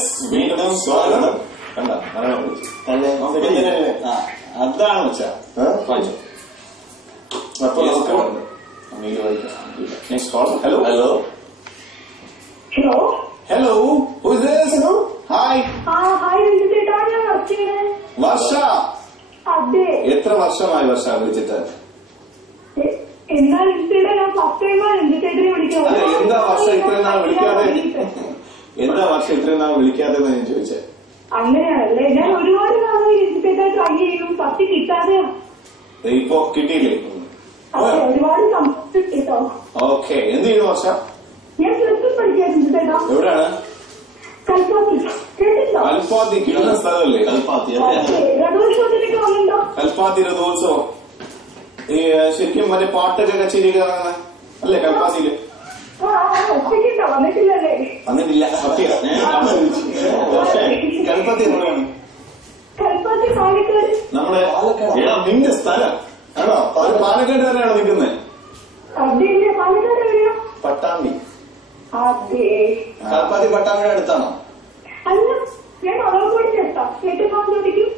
Yes, വീണ്ടും സ്വാഗതം. കണ്ട അതാണ് വെച്ചാ വായിച്ചു. അപ്പോൾ next call. Hello hello hello hello, who is this? Hi. Hi ചേട്ടാ, ഞാൻ വർക്കിംഗ്. വർഷ. അതെ. എത്ര വർഷമായി വർഷ വിളിച്ചിട്ട്? എന്താ ചേട്ടാ, ഞാൻ ഫസ്റ്റ് ടൈമാണ് ചേട്ടനെ വിളിക്കുന്നത്. എന്താ വർഷം ഇത്രയും നാൾ വിളിക്കാതെ? എന്താ വർഷം ഇത്രയും നാൾ വിളിക്കാതെ ഞാൻ ചോദിച്ചത്? അങ്ങനെയാണല്ലേ, ഞാൻ ഒരുപാട് നാളായി ചേട്ടാ ട്രൈ ചെയ്യും, ഫസ്റ്റ് കിട്ടാതെ. ഇപ്പൊ കിട്ടിയില്ലേ? ഒരുപാട് സംഭവിച്ചു കേട്ടോ. ഓക്കെ, എന്ത് ചെയ്യുന്നു വർഷ? ഞാൻ പ്ലസ് ടു പഠിക്കാറുണ്ട് ചേട്ടാ. എവിടെയാണ്? കൽപ്പാത്തി. കേട്ടിട്ടോ? കൽപ്പാത്തി കിട്ടുന്ന സ്ഥലമല്ലേ? കൽപ്പാത്തി രഥോത്സവത്തിലേക്ക് വന്നിട്ടുണ്ടോ? കൽപ്പാത്തി രഥോത്സവം ഈ ശരിക്കും മറ്റേ പാട്ടൊക്കെ കച്ചേരിയൊക്കെ ഇറങ്ങുന്ന അല്ലേ കൽപ്പാത്തിയില്? വന്നിട്ടില്ലല്ലേ? വന്നിട്ടില്ല. കൽപ്പാത്തി എവിടെയാണ്? കൽപ്പാത്തി പാലക്കാട്. നമ്മളെ നിന്റെ സ്ഥലം ആണോ? അത് പാലക്കാട് തന്നെയാണോ നിൽക്കുന്നത്? അതെ, പാലക്കാട് എവിടെയാ? പട്ടാമ്പി. അതെ. കൽപ്പാത്തി പട്ടാമ്പിയുടെ അടുത്താണോ? അല്ല, ഞാൻ ഒളവക്കോട് ചേർത്താ. കേട്ടുമാന്തോടിക്കും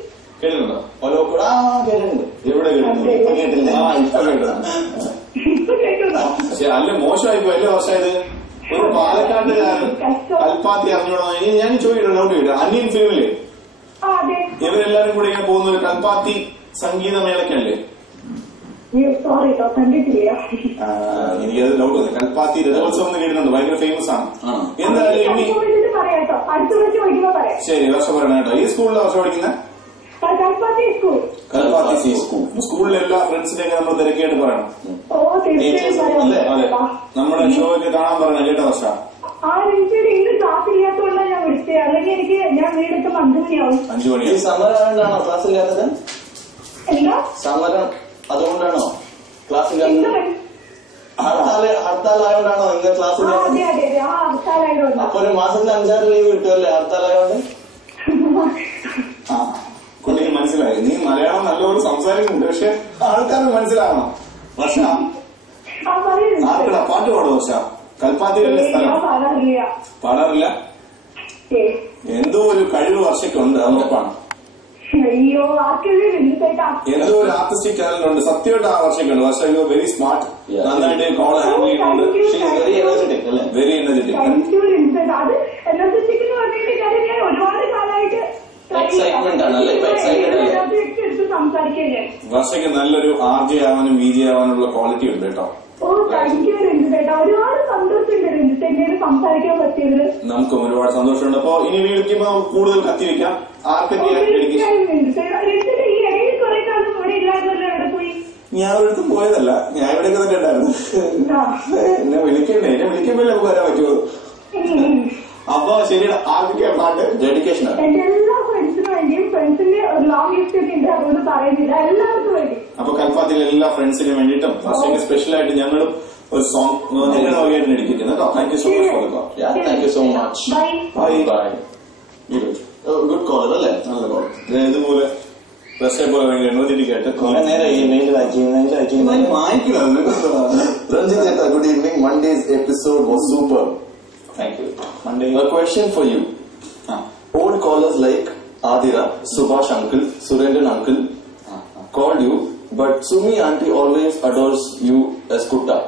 കേട്ടിട്ടുണ്ടോ? ഒലവക്കോട്. കേട്ടിട്ടുണ്ട്. എവിടെ കേട്ടിട്ടുണ്ട്? കേട്ടില്ല. ഇപ്പൊ കേട്ടിട്ടുണ്ട്. അല്ല, മോശമായിപ്പോ എല്ലാ വർഷമായത് ഒരു പാലക്കാട്ടുകാരൻ കൽപ്പാത്തി അറിഞ്ഞോളാം. ഞാൻ ചോദിക്കട്ടെ, ഡൗട്ട് ചോദിക്കട്ടെ, അന്യൻ ഫിലിമില് ഇവരെല്ലാരും കൂടെ ഇങ്ങനെ പോകുന്ന ഒരു കൽപ്പാത്തി സംഗീതമേളക്കല്ലേ? എനിക്കത് ഡൗട്ട് വന്നു. കൽപ്പാത്തി രഥോത്സവം എന്ന് കേട്ടിട്ടുണ്ട്, ഭയങ്കര ഫേമസ് ആണ്. എന്തായാലും ശരി, വർഷം പറയണം കേട്ടോ. ഈ സ്കൂളിലെ വർഷം പഠിക്കുന്നത്? കൽപ്പാത്തി സ്കൂൾ. സ്കൂളിലെ എല്ലാ ഫ്രണ്ട്സിനെയൊക്കെ നമ്മൾ തിരക്കിയായിട്ട് പറയണം. അതെ, അതെ. നമ്മുടെ ഷോ ഒക്കെ കാണാൻ പറയണം കേട്ടോ വർഷ. ഇന്ന് ക്ലാസ് ഇല്ലാത്തതുകൊണ്ടാണ് ഞാൻ വിളിച്ചത്, അല്ലെങ്കിൽ എനിക്ക് ഞാൻ വീടെത്തും 5 മണിയാവും. 5 മണിയാവും. സമരം ആയതുകൊണ്ടാണോ ക്ലാസ് ഇല്ലാത്തത്? എന്താ സമരം അതുകൊണ്ടാണോ ക്ലാസ് ഇല്ലാത്തത്? ഹർത്താലായോണ്ടാണോ ഇന്ന് ക്ലാസ് ഇല്ലാത്തത്? അപ്പൊ ഒരു മാസത്തിൽ 5-6 ലീവ് കിട്ടുമല്ലേ ഹർത്താലായോണ്ട്? കുട്ടിക്ക് മനസ്സിലായി. നീ മലയാളം നല്ലപോലെ സംസാരിക്കുന്നുണ്ട്, പക്ഷെ ആൾക്കാർക്ക് മനസ്സിലാവണം. വർഷ ആർക്കടാ പാട്ട് പാടും വർഷ? കൽപ്പാത്തിയിലല്ലേ സ്ഥലം? പാടാറില്ല. എന്തോ ഒരു കഴിവ് വർഷയ്ക്കുണ്ട്, അത് ഉറപ്പാണ്. എന്തോ ഒരു ആർട്ടിസ്റ്റിക് ടാലന്റ് ഉണ്ട് സത്യമായിട്ട് ആ വർഷയ്ക്കുണ്ട്. വർഷ യു വെരി സ്മാർട്ട്, നന്നായിട്ട് കോൾ ഹാൻഡിൽ ചെയ്യുന്നുണ്ട്. വെരി എനർജറ്റിക് അല്ലേ? Very energetic. എക്സൈറ്റ്മെന്റ് ആണ് അല്ലേ? വർഷയ്ക്ക് നല്ലൊരു RJ ആവാനും VJ ആവാനുള്ള ക്വാളിറ്റി ഉണ്ട് കേട്ടോ. ഒരുപാട് സന്തോഷമുണ്ട് സംസാരിക്കാൻ പറ്റിയത്. നമുക്കും ഒരുപാട് സന്തോഷമുണ്ട്. അപ്പൊ ഇനി വിളിക്കുമ്പോ കൂടുതൽ കത്തി വെക്കാം. ആർക്കൊക്കെ ഞാൻ ഒരിടത്തും പോയതല്ല, ഞാൻ ഇവിടെയൊക്കെ തന്നെ ഉണ്ടായിരുന്നു. എന്നെ വിളിക്കണ്ടേ? എന്നെ വിളിക്കുമ്പോൾ നമുക്ക് വരാൻ പറ്റുമോ? അപ്പൊ ശരിയാണ്. ആർക്കൊക്കെ പാട്ട് ഡെഡിക്കേഷൻ ആണ്? എല്ലാ ഫ്രണ്ട്സിനും വേണ്ടിയും. ഫ്രണ്ട്സിന്റെ ഒരു ലോങ് ലിസ്റ്റ് ഒക്കെ ഉണ്ട്, അതുകൊണ്ട് പറയുന്നില്ല. എല്ലാവർക്കും വേണ്ടി. അപ്പൊ കൽപ്പാത്തിലെ എല്ലാ ഫ്രണ്ട്സിനും വേണ്ടിയിട്ടും ഫസ്റ്റ് സ്പെഷ്യൽ ആയിട്ട് ഞങ്ങളും ഒരു സോങ് ഞങ്ങളുടെ വകയായിട്ട് ഡെഡിക്കേറ്റ് കേട്ടോ. Thank you so much for the call. Thank you so much. Bye bye. Good caller അല്ലേ? നല്ല കോൾ. ഇതുപോലെ പോലെ വേണ്ടി എനർജറ്റിക്കായിട്ട് നേരെ Ranjit Etta, good evening. Monday's episode was super. Thank you. Monday. A question for you. Old callers like Adira, Subhash uncle, Surendran uncle called you, but Sumi auntie always adores you as Kutta.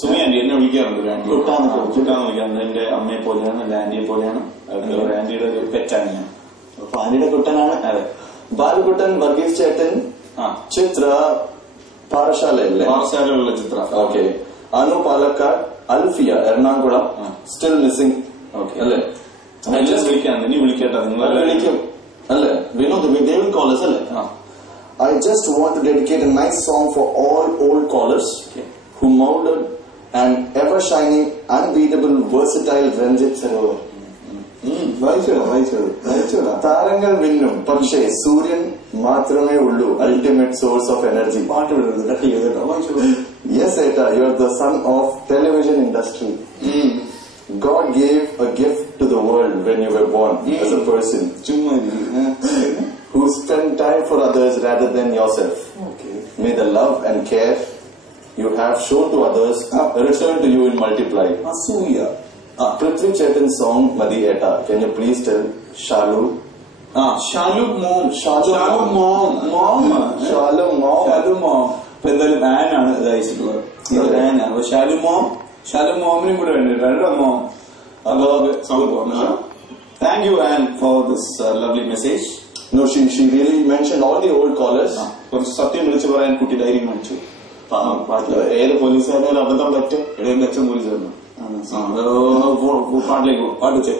Sumi aunty എന്നെ വിളിക്കാറുണ്ട്. കുട്ടാന്ന് വിളിക്കാറുണ്ട്. എന്റെ അമ്മയെ പോലെയാണ്, എന്റെ ആന്റിയെ പോലെയാണ്. ആന്റിയുടെ ഒരു പെറ്റാണ് ഞാൻ. അപ്പൊ ആന്റിയുടെ കുട്ടനാണ്. അതെ. ബാലുകുട്ടൻ, വർഗീസ് ചേട്ടൻ, ചിത്ര പാറശാലയിലുള്ള Chitra. Okay. Anu Palakkad, Alfiya Ernakulam, still missing. Okay അല്ലേ? വിളിക്കാറുണ്ട്. ഇനി വിളിക്കട്ടെ, നിങ്ങൾ വിളിക്കും അല്ലേ? വിനോദ് ഡേവിഡ് കോളേഴ്സ് അല്ലേ? I just want to dedicate a nice song for all old callers who molded an ever-shining, unbeatable, versatile Ranjit Sarovar. താരങ്ങൾ മിന്നും, പക്ഷേ സൂര്യൻ മാത്രമേ ഉള്ളൂ അൾട്ടിമേറ്റ് സോഴ്സ് ഓഫ് എനർജി. പാട്ട് വിടുന്നത്. Yes, Eta, you are the son of television industry. God gave a gift to the world when you were born as a person who spend time for others rather than yourself. Okay. May the love and care you have shown to others return to you in multiply. Asuya. Prithvi Chetan song Madi Eta. Can you please tell Shalu? Shalu mom. ഇപ്പൊ എന്തായാലും ആനാണ് ഇത് അയച്ചിട്ടുള്ളത്. ഇത് ആനാണ്. അപ്പൊ ഷാലു മോമിനും കൂടെ വേണ്ടിട്ടാണ് mom. അപ്പൊ song പോകണം. Thank you, Anne, for this lovely message. No, she really mentioned all the old callers. കുറച്ച് സത്യം വിളിച്ചു പറയാൻ കുട്ടി ധൈര്യം കാണിച്ചു. പാട്ടില് ഏത് പോലീസുകാരും അബദ്ധം പറ്റും. ഇടയിൽ അച്ഛൻ പോലീസായിരുന്നു. പാട്ടിലേക്ക് പോകും. പാട്ട് വെച്ചേ.